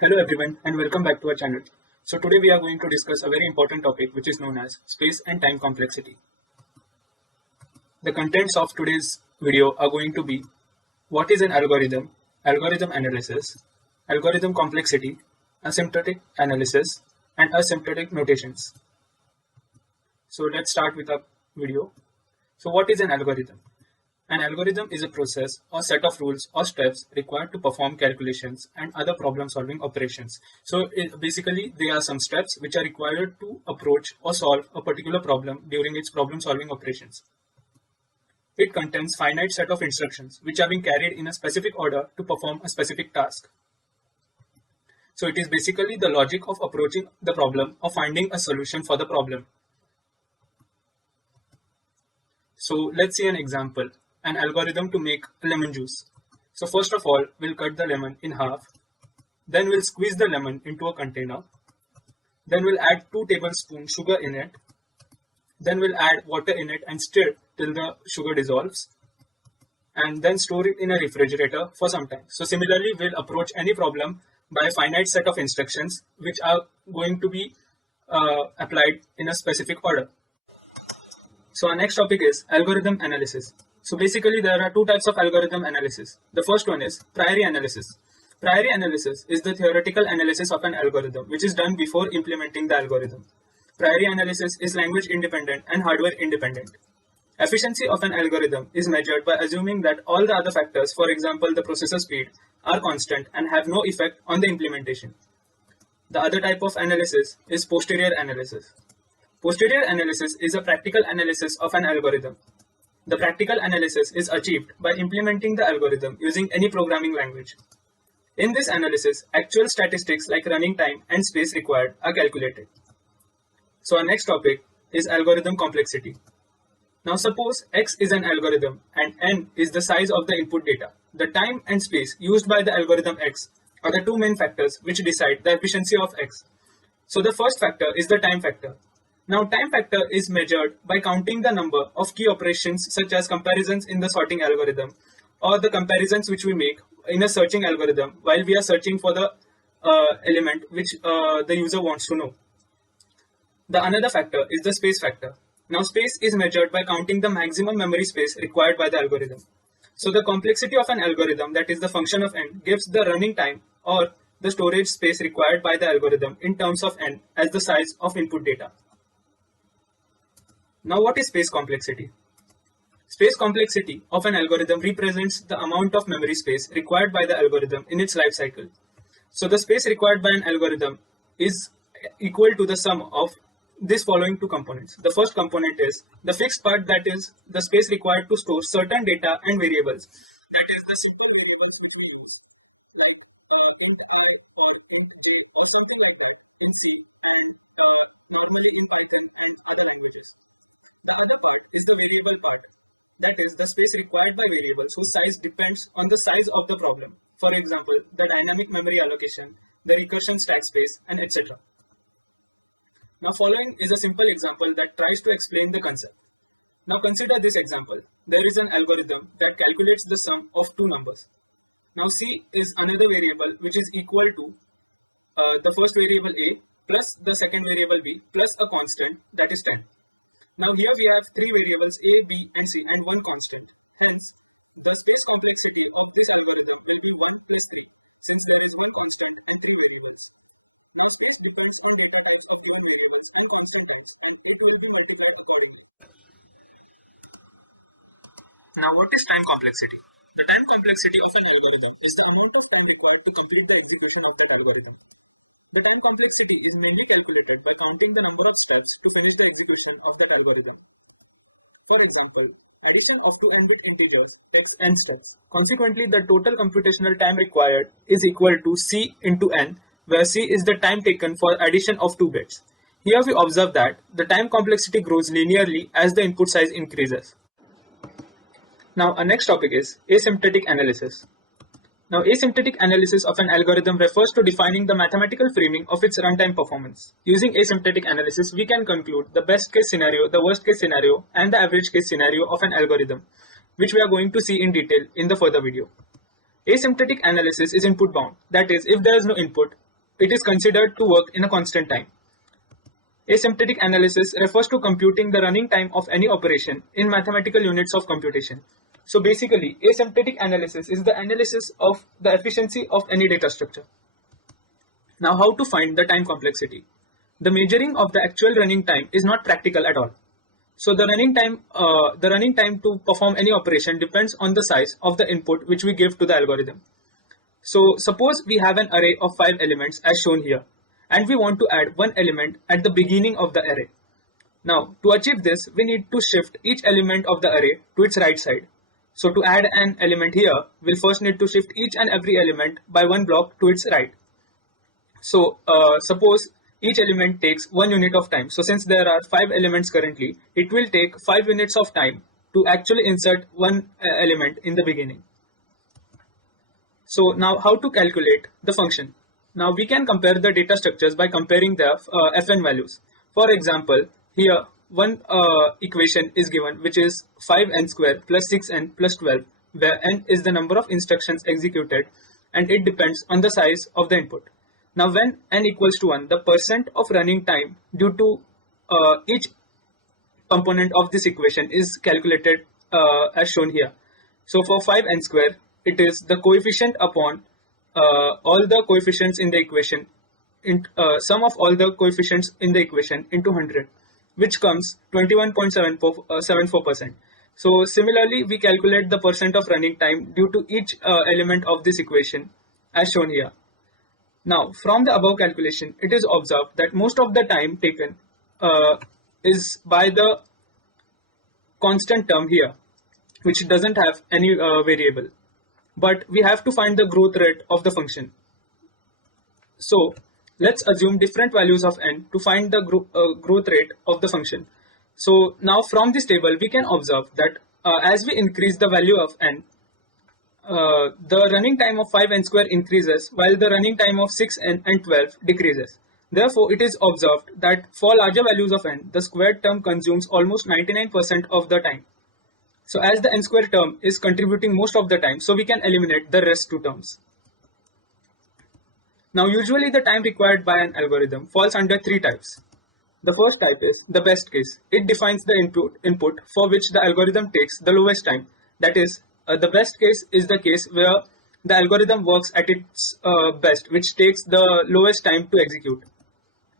Hello everyone and welcome back to our channel. So today we are going to discuss a very important topic which is known as space and time complexity. The contents of today's video are going to be what is an algorithm, algorithm analysis, algorithm complexity, asymptotic analysis and asymptotic notations. So let's start with our video. So what is an algorithm? An algorithm is a process or set of rules or steps required to perform calculations and other problem-solving operations. So basically, there are some steps which are required to approach or solve a particular problem during its problem-solving operations. It contains finite set of instructions which are being carried in a specific order to perform a specific task. So it is basically the logic of approaching the problem or finding a solution for the problem. So let's see an example. An algorithm to make lemon juice. So first of all, we'll cut the lemon in half. Then we'll squeeze the lemon into a container. Then we'll add 2 tablespoons sugar in it. Then we'll add water in it and stir till the sugar dissolves. And then store it in a refrigerator for some time. So similarly, we'll approach any problem by a finite set of instructions which are going to be applied in a specific order. So our next topic is algorithm analysis. So basically there are 2 types of algorithm analysis. The first one is priori analysis. Priori analysis is the theoretical analysis of an algorithm which is done before implementing the algorithm. Priori analysis is language independent and hardware independent. Efficiency of an algorithm is measured by assuming that all the other factors, for example the processor speed, are constant and have no effect on the implementation. The other type of analysis is posterior analysis. Posterior analysis is a practical analysis of an algorithm. The practical analysis is achieved by implementing the algorithm using any programming language. In this analysis, actual statistics like running time and space required are calculated. So our next topic is algorithm complexity. Now suppose X is an algorithm and N is the size of the input data. The time and space used by the algorithm X are the 2 main factors which decide the efficiency of X. So the first factor is the time factor. Now time factor is measured by counting the number of key operations such as comparisons in the sorting algorithm or the comparisons which we make in a searching algorithm while we are searching for the element which the user wants to know. The another factor is the space factor. Now space is measured by counting the maximum memory space required by the algorithm. So the complexity of an algorithm, that is the function of n, gives the running time or the storage space required by the algorithm in terms of n as the size of input data. Now what is space complexity? Space complexity of an algorithm represents the amount of memory space required by the algorithm in its life cycle. So the space required by an algorithm is equal to the sum of these following 2 components. The first component is the fixed part, that is the space required to store certain data and variables. That is the simple variables which we use like int I or int j or something like that in C and normally in Python and other languages. The other part is the variable part, that is the space required by variables whose size depends on the size of the problem. For example, the dynamic memory allocation, the recursion stack space, and etc. Now following is a simple example that tries to explain the concept. Now consider this example. There is an algorithm that calculates the sum of 2 numbers. Now C is another variable which is equal to the first variable A plus the second variable B plus a constant, that is 10. Now here we have 3 variables A, B and C and 1 constant. Hence, the space complexity of this algorithm will be 1 plus 3 since there is 1 constant and 3 variables. Now space depends on data types of given variables and constant times and it will be multiplied accordingly. Now what is time complexity? The time complexity of an algorithm is the amount of time required to complete the execution of that algorithm. The time complexity is mainly calculated by counting the number of steps to finish the execution of that algorithm. For example, addition of 2 n-bit integers takes n steps. Consequently, the total computational time required is equal to C into n, where C is the time taken for addition of 2 bits. Here we observe that the time complexity grows linearly as the input size increases. Now our next topic is asymptotic analysis. Now, asymptotic analysis of an algorithm refers to defining the mathematical framing of its runtime performance. Using asymptotic analysis, we can conclude the best case scenario, the worst case scenario, and the average case scenario of an algorithm, which we are going to see in detail in the further video. Asymptotic analysis is input bound. That is, if there is no input, it is considered to work in a constant time. Asymptotic analysis refers to computing the running time of any operation in mathematical units of computation. So basically, asymptotic analysis is the analysis of the efficiency of any data structure. Now, how to find the time complexity? The measuring of the actual running time is not practical at all. So the running time to perform any operation depends on the size of the input which we give to the algorithm. So suppose we have an array of 5 elements as shown here, and we want to add one element at the beginning of the array. Now, to achieve this, we need to shift each element of the array to its right side. So to add an element here, we'll first need to shift each and every element by one block to its right. So suppose each element takes 1 unit of time. So since there are 5 elements currently, it will take 5 units of time to actually insert one element in the beginning. So now how to calculate the function? Now we can compare the data structures by comparing their fn values. For example, here one equation is given, which is 5n square plus 6n plus 12, where n is the number of instructions executed and it depends on the size of the input. Now when n equals to 1, the percent of running time due to each component of this equation is calculated as shown here. So for 5n square, it is the coefficient upon all the coefficients in the equation, sum of all the coefficients in the equation into 100, which comes 21.74%. So similarly, we calculate the percent of running time due to each element of this equation as shown here. Now, from the above calculation, it is observed that most of the time taken is by the constant term here, which doesn't have any variable. But we have to find the growth rate of the function. So let's assume different values of n to find the growth rate of the function. So now from this table, we can observe that as we increase the value of n, the running time of 5n square increases while the running time of 6n and 12 decreases. Therefore, it is observed that for larger values of n, the squared term consumes almost 99% of the time. So as the n square term is contributing most of the time, so we can eliminate the rest two terms. Now usually the time required by an algorithm falls under 3 types. The first type is the best case. It defines the input for which the algorithm takes the lowest time. That is, the best case is the case where the algorithm works at its best, which takes the lowest time to execute.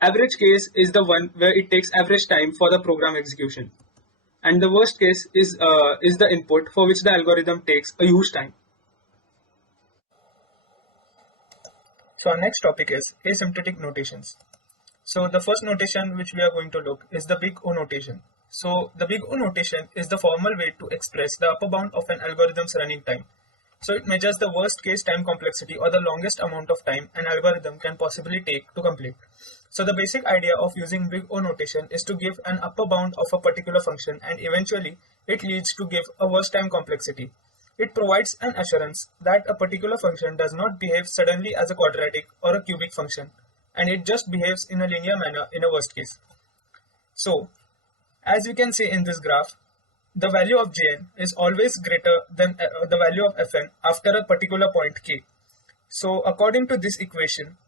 Average case is the one where it takes average time for the program execution. And the worst case is the input for which the algorithm takes a huge time. So our next topic is asymptotic notations. So the first notation which we are going to look is the big O notation. So the big O notation is the formal way to express the upper bound of an algorithm's running time. So it measures the worst case time complexity or the longest amount of time an algorithm can possibly take to complete. So the basic idea of using big O notation is to give an upper bound of a particular function, and eventually it leads to give a worst time complexity. It provides an assurance that a particular function does not behave suddenly as a quadratic or a cubic function, and it just behaves in a linear manner in a worst case. So as we can see in this graph, the value of Jn is always greater than the value of Fn after a particular point k. So according to this equation,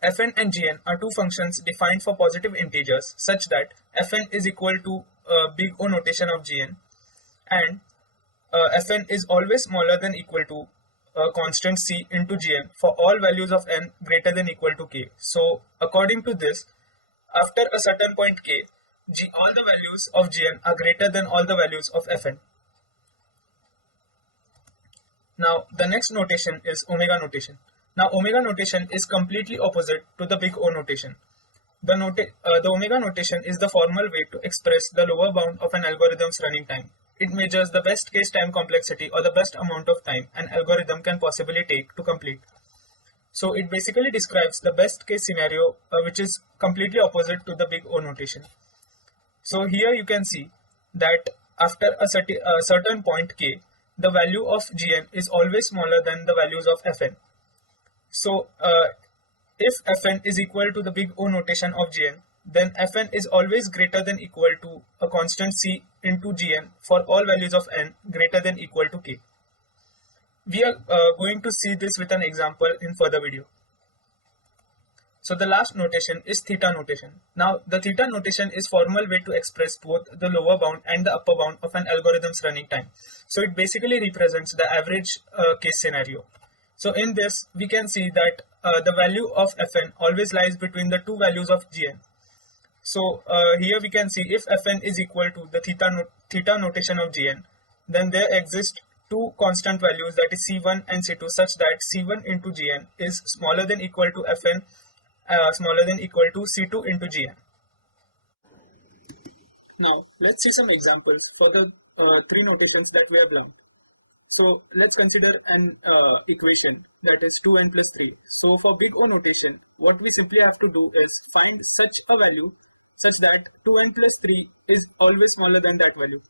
Fn and Gn are two functions defined for positive integers such that Fn is equal to big O notation of Gn, and Fn is always smaller than equal to constant c into Gn for all values of n greater than equal to k. So according to this, after a certain point k, all the values of Gn are greater than all the values of Fn. Now the next notation is omega notation. Now omega notation is completely opposite to the big O notation. The omega notation is the formal way to express the lower bound of an algorithm's running time. It measures the best case time complexity or the best amount of time an algorithm can possibly take to complete. So it basically describes the best case scenario, which is completely opposite to the big O notation. So here you can see that after a certain point k, the value of Gn is always smaller than the values of Fn. So if Fn is equal to the big O notation of Gn, then Fn is always greater than equal to a constant c into Gn for all values of n greater than equal to k. We are going to see this with an example in further video. So the last notation is theta notation. Now the theta notation is formal way to express both the lower bound and the upper bound of an algorithm's running time. So it basically represents the average case scenario. So in this we can see that the value of fn always lies between the two values of gn. So here we can see if fn is equal to the theta notation of gn, then there exist two constant values, that is c1 and c2, such that c1 into gn is smaller than equal to fn smaller than equal to c2 into gn. Now let's see some examples for the three notations that we have learned. So let's consider an equation that is 2n plus 3. So for big O notation, what we simply have to do is find such a value such that 2n plus 3 is always smaller than that value.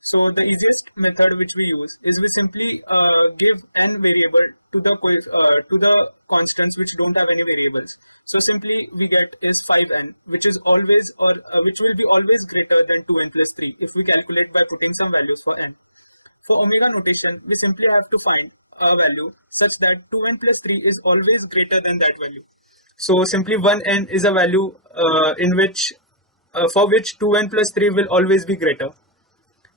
So the easiest method which we use is we simply give n variable to the constants which don't have any variables. So simply we get is 5n, which is always which will be always greater than 2n plus 3 if we calculate by putting some values for n. For omega notation, we simply have to find a value such that 2n plus 3 is always greater than that value. So simply 1n is a value for which 2n plus 3 will always be greater.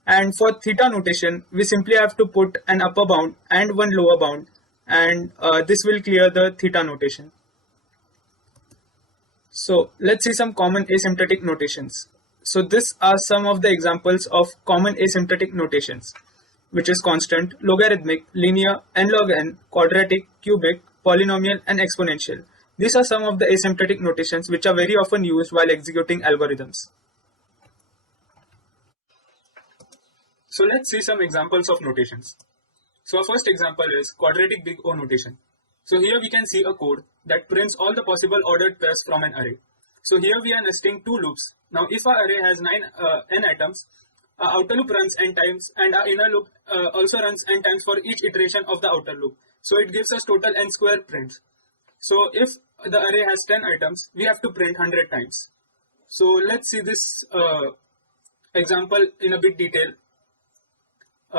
And for theta notation, we simply have to put an upper bound and one lower bound, and this will clear the theta notation. So let's see some common asymptotic notations. So these are some of the examples of common asymptotic notations, which is constant, logarithmic, linear, n log n, quadratic, cubic, polynomial, and exponential. These are some of the asymptotic notations which are very often used while executing algorithms. So let's see some examples of notations. So our first example is quadratic big O notation. So here we can see a code that prints all the possible ordered pairs from an array. So here we are nesting two loops. Now if our array has n items, our outer loop runs n times and our inner loop also runs n times for each iteration of the outer loop. So it gives us total n square prints. So if the array has 10 items, we have to print 100 times. So let's see this example in a bit detail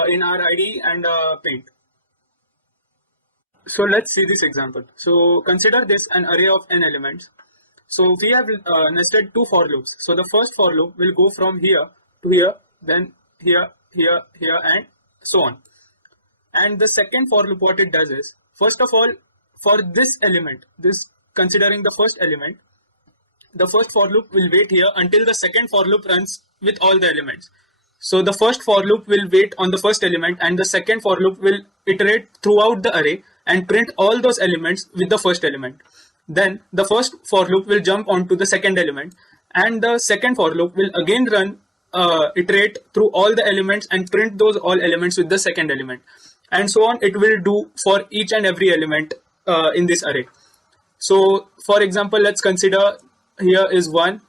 in our IDE and Paint. So let's see this example. So consider this an array of n elements. So we have nested two for loops. So the first for loop will go from here to here, then here, here, here, and so on. And the second for loop, what it does is, first of all, for this element, considering the first element, the first for loop will wait here until the second for loop runs with all the elements. So the first for loop will wait on the first element, and the second for loop will iterate throughout the array and print all those elements with the first element. Then the first for loop will jump onto the second element, and the second for loop will again run iterate through all the elements and print those all elements with the second element, and so on it will do for each and every element in this array. So for example, let's consider here is 1,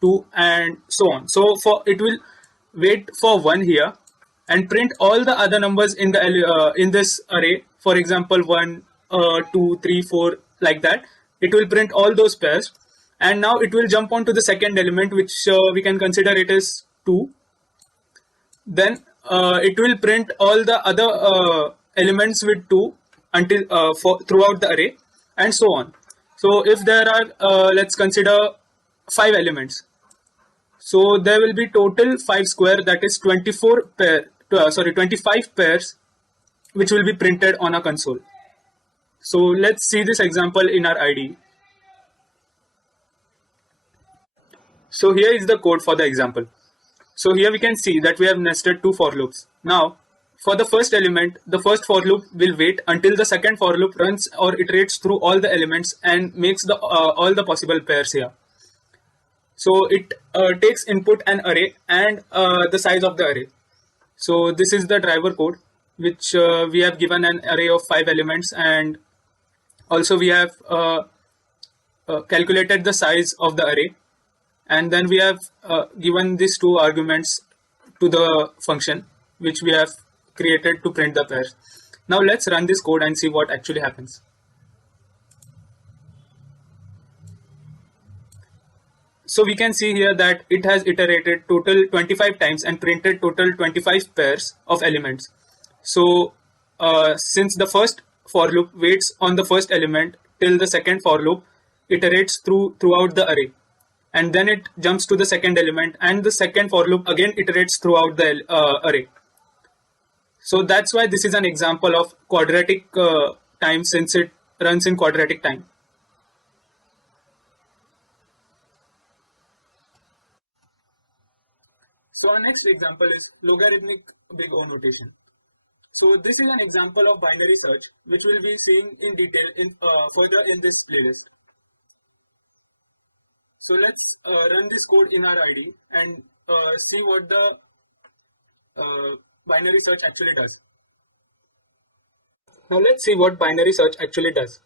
2, and so on. So for it will wait for 1 here and print all the other numbers in the in this array. For example, 1, 2, 3, 4, like that. It will print all those pairs, and now it will jump on to the second element, which we can consider it is 2. Then it will print all the other elements with 2 until throughout the array, and so on. So if there are let's consider 5 elements. So there will be total 5 square, that is 25 pairs, which will be printed on a console. So let's see this example in our IDE. So here is the code for the example. So here we can see that we have nested two for loops. Now for the first element, the first for loop will wait until the second for loop runs or iterates through all the elements and makes the all the possible pairs here. So it takes input an array and the size of the array. So this is the driver code, which we have given an array of 5 elements, and also we have calculated the size of the array, and then we have given these two arguments to the function which we have created to print the pairs. Now let's run this code and see what actually happens. So we can see here that it has iterated total 25 times and printed total 25 pairs of elements. So since the first for loop waits on the first element till the second for loop iterates throughout the array, and then it jumps to the second element, and the second for loop again iterates throughout the array. So that's why this is an example of quadratic time, since it runs in quadratic time. So our next example is logarithmic big O notation. So this is an example of binary search, which we'll be seeing in detail further in this playlist. So let's run this code in our IDE and see what the binary search actually does. Now let's see what binary search actually does.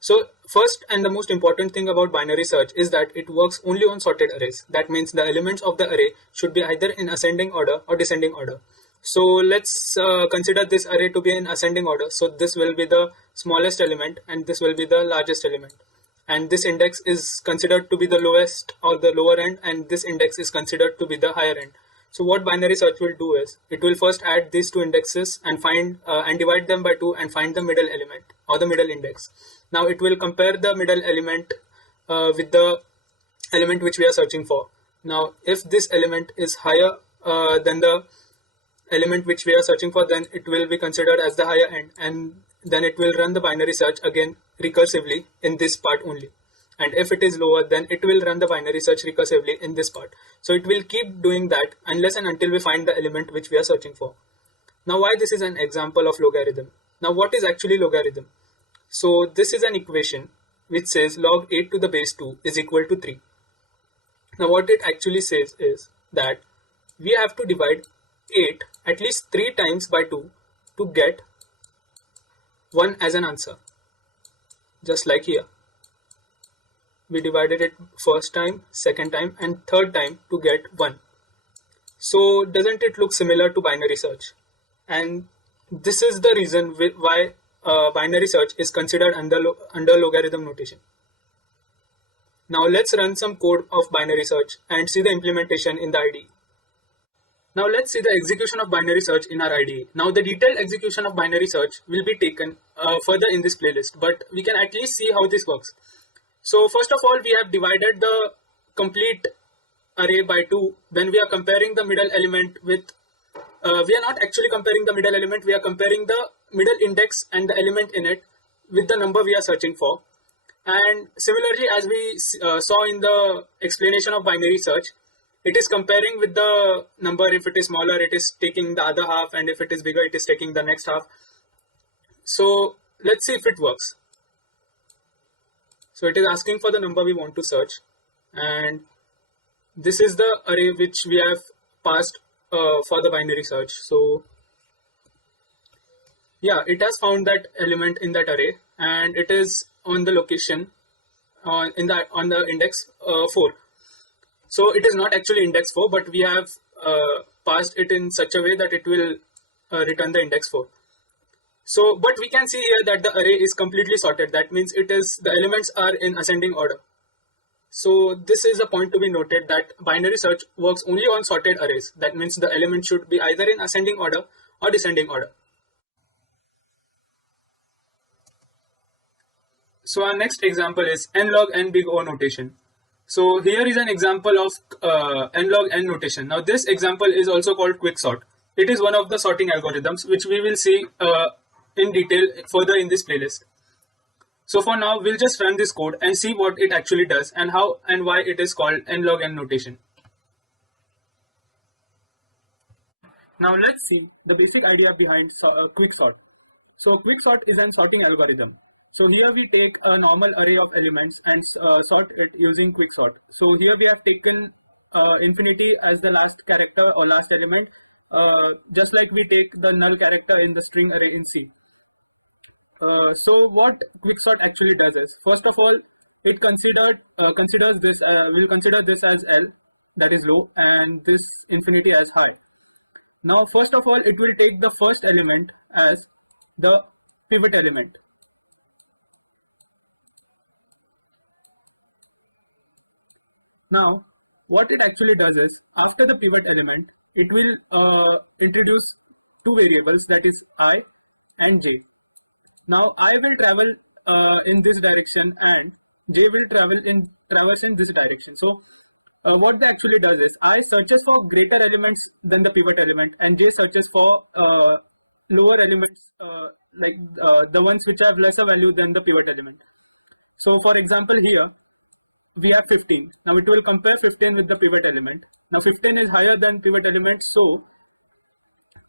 So first and the most important thing about binary search is that it works only on sorted arrays. That means the elements of the array should be either in ascending order or descending order. So let's consider this array to be in ascending order. So this will be the smallest element and this will be the largest element. And this index is considered to be the lowest or the lower end, and this index is considered to be the higher end. So what binary search will do is it will first add these two indexes and find and divide them by 2 and find the middle element or the middle index. Now it will compare the middle element with the element which we are searching for. Now if this element is higher than the element which we are searching for, then it will be considered as the higher end, and then it will run the binary search again recursively in this part only. And if it is lower, then it will run the binary search recursively in this part. So it will keep doing that unless and until we find the element which we are searching for. Now why this is an example of logarithm? Now what is actually logarithm? So this is an equation which says log 8 to the base 2 is equal to 3. Now what it actually says is that we have to divide 8 at least 3 times by 2 to get 1 as an answer. Just like here. We divided it first time, second time, and third time to get 1. So doesn't it look similar to binary search? And this is the reason why binary search is considered under logarithm notation. Now let's run some code of binary search and see the implementation in the IDE. Now let's see the execution of binary search in our IDE. Now the detailed execution of binary search will be taken further in this playlist, but we can at least see how this works. So first of all, we have divided the complete array by 2. Then we are comparing the middle element with, we are not actually comparing the middle element, we are comparing the middle index and the element in it with the number we are searching for. And similarly, as we saw in the explanation of binary search, it is comparing with the number. If it is smaller, it is taking the other half, and if it is bigger, it is taking the next half. So let's see if it works. So it is asking for the number we want to search, and this is the array which we have passed for the binary search. So yeah, it has found that element in that array, and it is on the location on the index 4. So it is not actually index 4, but we have passed it in such a way that it will return the index 4. So, but we can see here that the array is completely sorted. That means the elements are in ascending order. So this is a point to be noted, that binary search works only on sorted arrays. That means the element should be either in ascending order or descending order. So our next example is n log n big O notation. So here is an example of n log n notation. Now this example is also called quicksort. It is one of the sorting algorithms which we will see in detail further in this playlist. So for now, we'll just run this code and see what it actually does and how and why it is called n log n notation. Now let's see the basic idea behind quicksort. So quicksort is an sorting algorithm. So here we take a normal array of elements and sort it using quicksort. So here we have taken infinity as the last character or last element, just like we take the null character in the string array in C. So what quicksort actually does is, first of all, it considers this will consider this as L, that is low, and this infinity as high. Now first of all, it will take the first element as the pivot element. Now what it actually does is, after the pivot element, it will introduce two variables, that is I and j. Now I will travel in this direction and J will traverse in this direction. So what they actually does is I searches for greater elements than the pivot element, and J searches for lower elements, the ones which have lesser value than the pivot element. So for example, here we have 15. Now it will compare 15 with the pivot element. Now 15 is higher than pivot element, so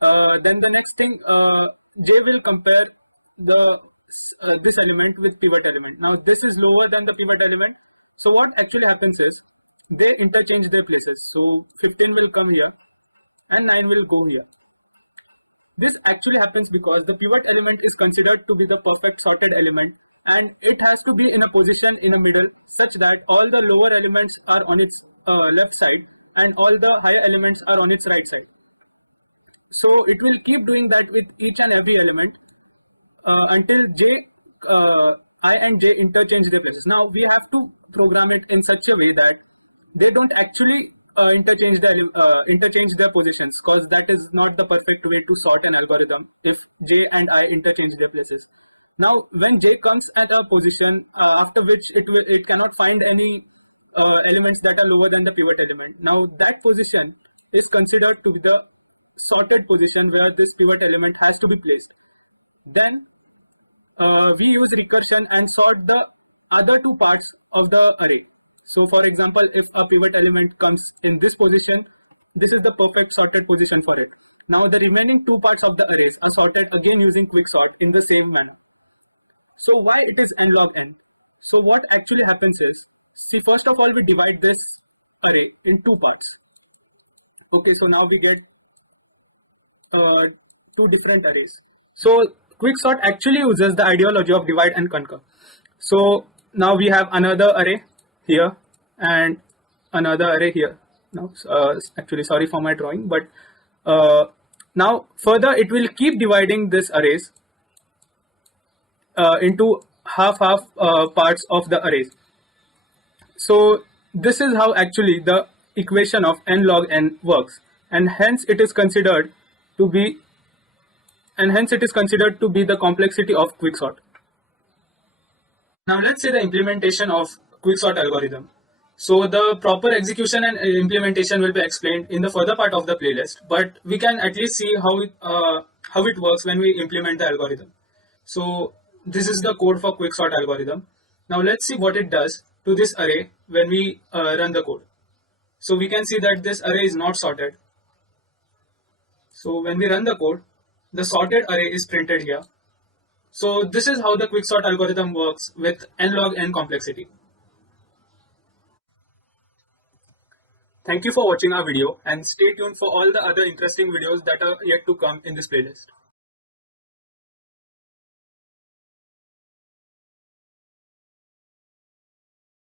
then the next thing, J will compare the this element with pivot element. Now this is lower than the pivot element, so what actually happens is they interchange their places. So 15 will come here and 9 will go here. This actually happens because the pivot element is considered to be the perfect sorted element, and it has to be in a position in the middle such that all the lower elements are on its left side and all the higher elements are on its right side. So it will keep doing that with each and every element until I and J interchange their places. Now we have to program it in such a way that they don't actually interchange their positions, because that is not the perfect way to sort an algorithm if J and I interchange their places. Now when J comes at a position after which it cannot find any elements that are lower than the pivot element, now that position is considered to be the sorted position where this pivot element has to be placed. Then we use recursion and sort the other two parts of the array. So for example, if a pivot element comes in this position, this is the perfect sorted position for it. Now the remaining two parts of the arrays are sorted again using quicksort in the same manner. So why it is n log n? So what actually happens is, see, first of all we divide this array in two parts. Okay, so now we get two different arrays. So quicksort actually uses the ideology of divide and conquer. So now we have another array here and another array here. Now actually, sorry for my drawing, but now further it will keep dividing these arrays into half parts of the arrays. So this is how actually the equation of n log n works, and hence it is considered to be the complexity of quicksort. Now let's say the implementation of quicksort algorithm. So the proper execution and implementation will be explained in the further part of the playlist, but we can at least see how it works when we implement the algorithm. So this is the code for quicksort algorithm. Now let's see what it does to this array when we run the code. So we can see that this array is not sorted. So when we run the code, the sorted array is printed here. So this is how the quicksort algorithm works with n log n complexity. Thank you for watching our video, and stay tuned for all the other interesting videos that are yet to come in this playlist.